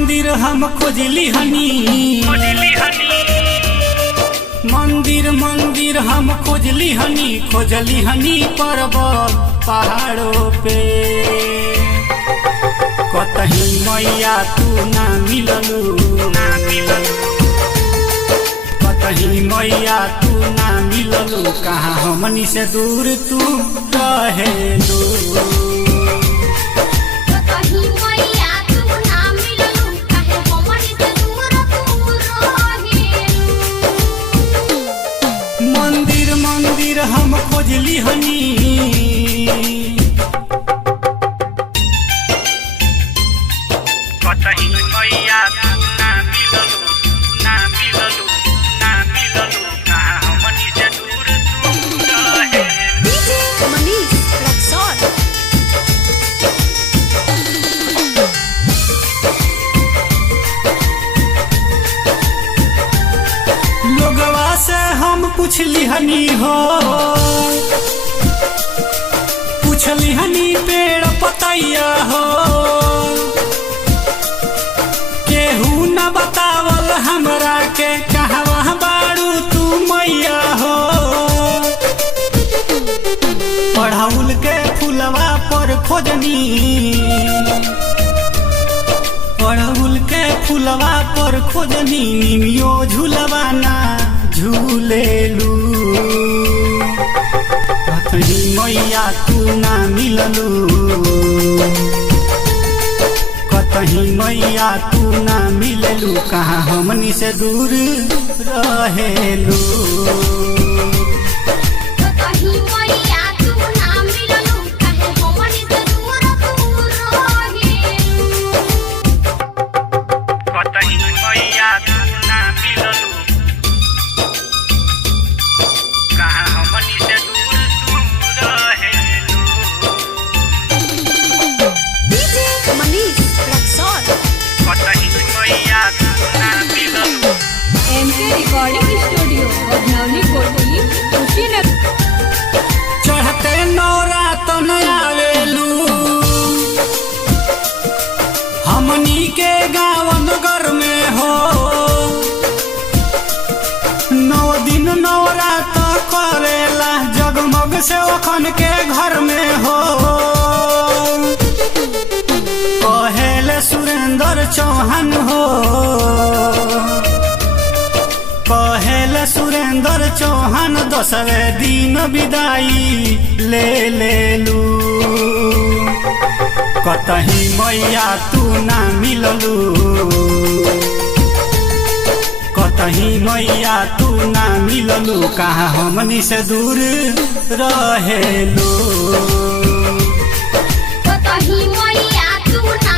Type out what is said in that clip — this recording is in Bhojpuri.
मंदिर हम खोजली हनी, मंदिर मंदिर हम खोजली हनी पर्वत पहाड़ों पे। कतही मैया तू ना मिललू, कतही मैया तू ना मिललू, कहाँ हमनी से दूर तू रहेलू। मंदिर मंदिर हम खोजली हनी, कतही मैया तू ना मिललू, ना मिललू, ना मिललू, कहाँ हमनी से दूर तू रहेलू। डीजे मनीष रक्सौल। लोगवा से हम पूछली हनी हो, पूछली हनी पेड़ पतैया हो, केहू न बतावल हमरा के कहवा बाड़ू तू मैया हो। पढ़ाउल के फुलवा पर खोजनी, पढ़ाउल के फुलवा पर खोजनी, निमियो झूलवा ना झूलेलू। कतही मैया तू ना मिललू, कतही मैया तू ना मिललू, कहाँ हमनी से दूर रहेलू। कतही मैया तू ना मिललू, कहाँ हमनी से दूर तू रहेलू। डीजे मनीष रक्सौल। कतही मैया तू ना मिललू। एमके रिकॉर्डिंग स्टूडियो बदनौली कोठी कुशीनगर। चढ़ते नौरातन आवेलू, हमनी के गाँव नगर में हो। 9 दिन नौरात करेला जगमग से ओखन के घर में हो। कहेले सुरेंद्र चौहान हो, कहेले सुरेंद्र चौहान 10वें दिन विदाई ले लेलू। कतही मैया तू ना मिललू, कतही मैया तू ना मिललू, कहाँ हमनी से दूर रहेलू। कतही मैया तू ना